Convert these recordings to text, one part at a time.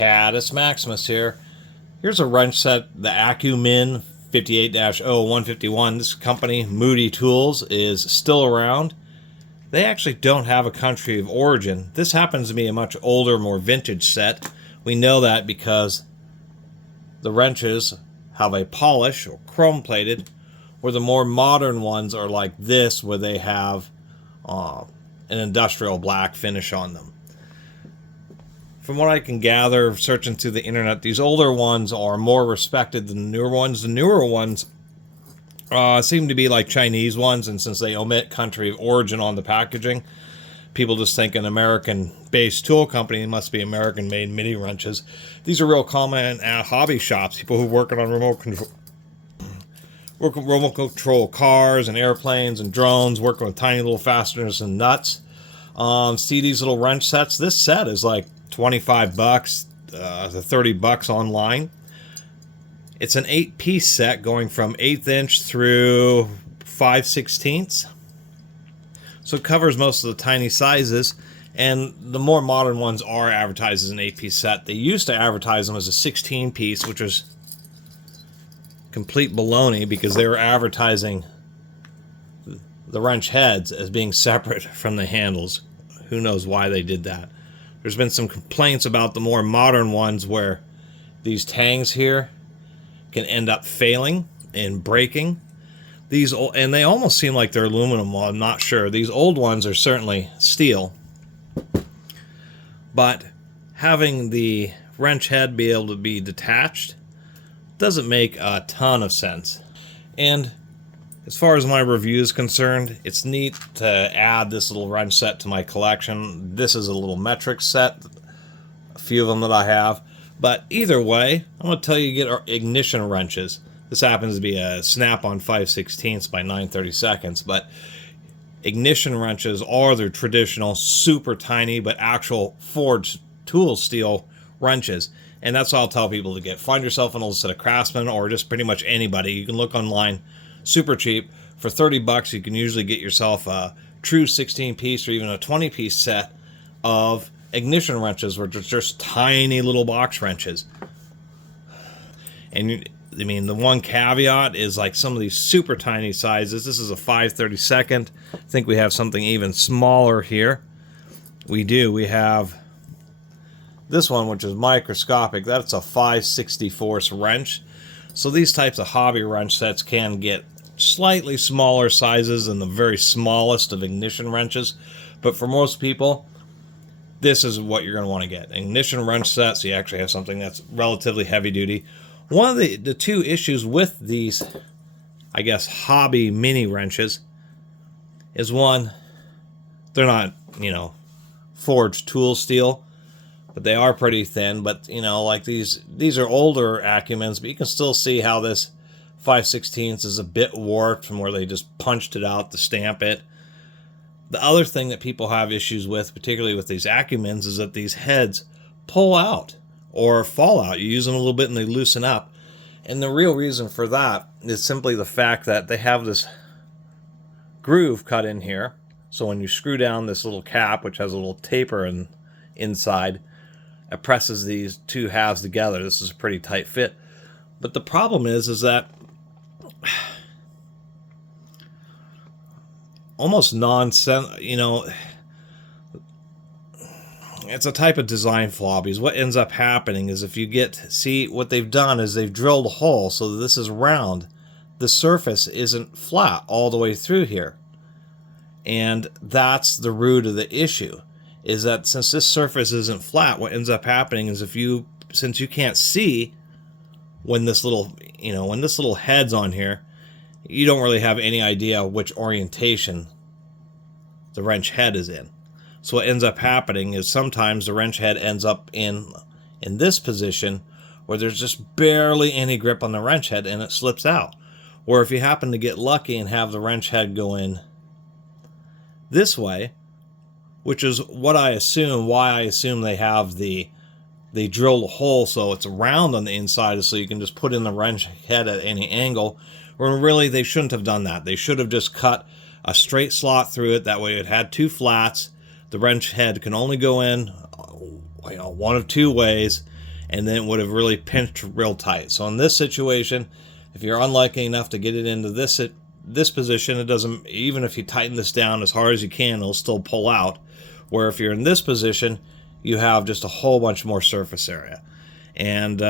Catus Maximus here. Here's a wrench set, the Acu-Min 58-0151. This company, Moody Tools, is still around. They actually don't have a country of origin. This happens to be a much older, more vintage set. We know that because the wrenches have a polish or chrome plated, where the more modern ones are like this, where they have an industrial black finish on them. From what I can gather, searching through the internet, these older ones are more respected than the newer ones. The newer ones seem to be like Chinese ones, and since they omit country of origin on the packaging, people just think an American-based tool company must be American-made mini wrenches. These are real common at hobby shops, people who work on remote control cars and airplanes and drones, working with tiny little fasteners and nuts. See these little wrench sets? This set is like $25 to $30 online. It's an 8-piece set going from 1/8 inch through 5/16. So it covers most of the tiny sizes, and the more modern ones are advertised as an 8-piece set. They used to advertise them as a 16-piece, which was complete baloney because they were advertising the wrench heads as being separate from the handles. Who knows why they did that? There's been some complaints about the more modern ones where these tangs here can end up failing and breaking. These old, and they almost seem like they're aluminum. Well, I'm not sure. These old ones are certainly steel. But having the wrench head be able to be detached doesn't make a ton of sense. And as far as my review is concerned, it's neat to add this little wrench set to my collection. This is a little metric set, a few of them that I have. But either way, I'm going to tell you to get our ignition wrenches. This happens to be a snap-on 5/16 by 9/32, but ignition wrenches are the traditional, super tiny, but actual forged tool steel wrenches. And that's all I'll tell people to get. Find yourself an old set of Craftsman or just pretty much anybody. You can look online, super cheap. For $30, you can usually get yourself a true 16-piece or even a 20-piece set of ignition wrenches, which are just tiny little box wrenches. And I mean, the one caveat is like some of these super tiny sizes. This is a 5/32. I think we have something even smaller here. We do. We have this one, which is microscopic. That's a 5/64 wrench. So these types of hobby wrench sets can get slightly smaller sizes than the very smallest of ignition wrenches. But for most people, this is what you're going to want to get. Ignition wrench set, so you actually have something that's relatively heavy duty. One of the two issues with these, I guess, hobby mini wrenches is one, they're not, forged tool steel, but they are pretty thin. But, like these are older Acu-Mins, but you can still see how this 5/16 is a bit warped from where they just punched it out to stamp it. The other thing that people have issues with, particularly with these Acu-Mins, is that these heads pull out or fall out. You use them a little bit and they loosen up. And the real reason for that is simply the fact that they have this groove cut in here. So when you screw down this little cap, which has a little taper inside, it presses these two halves together. This is a pretty tight fit. But the problem is that almost nonsense, it's a type of design flaw, because what ends up happening is if you see what they've done is they've drilled a hole so that this is round. The surface isn't flat all the way through here. And that's the root of the issue, is that since this surface isn't flat, what ends up happening is since you can't see when this little head's on here, you don't really have any idea which orientation the wrench head is in. So what ends up happening is sometimes the wrench head ends up in this position where there's just barely any grip on the wrench head and it slips out. Or if you happen to get lucky and have the wrench head go in this way, which is why I assume they drilled a hole so it's round on the inside so you can just put in the wrench head at any angle, when really they shouldn't have done that. They should have just cut a straight slot through it. That way it had two flats. The wrench head can only go in one of two ways, and then it would have really pinched real tight. So in this situation, if you're unlucky enough to get it into this position, it doesn't, even if you tighten this down as hard as you can, it'll still pull out. Where if you're in this position, you have just a whole bunch more surface area. And,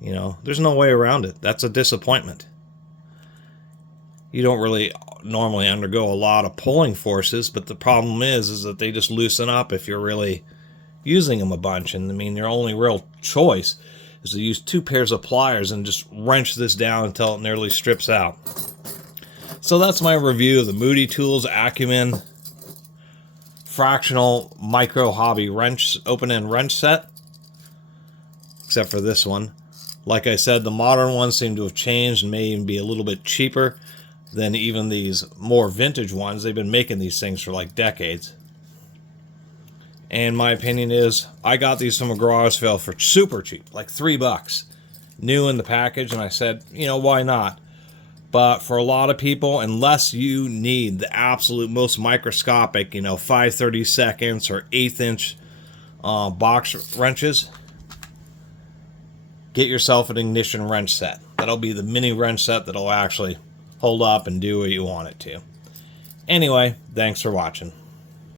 you know, there's no way around it. That's a disappointment. You don't really normally undergo a lot of pulling forces, but the problem is that they just loosen up if you're really using them a bunch. And I mean, your only real choice is to use 2 pairs of pliers and just wrench this down until it nearly strips out. So that's my review of the Moody Tools Acu-Min fractional micro hobby wrench, open-end wrench set, except for this one. Like I said, the modern ones seem to have changed and may even be a little bit cheaper than even these more vintage ones. They've been making these things for like decades. And my opinion is, I got these from a garage sale for super cheap, like $3, new in the package, and I said, you know, why not? But for a lot of people, unless you need the absolute most microscopic, you know, 5/32 or 1/8 inch box wrenches, get yourself an ignition wrench set. That'll be the mini wrench set that'll actually hold up and do what you want it to. Anyway, thanks for watching.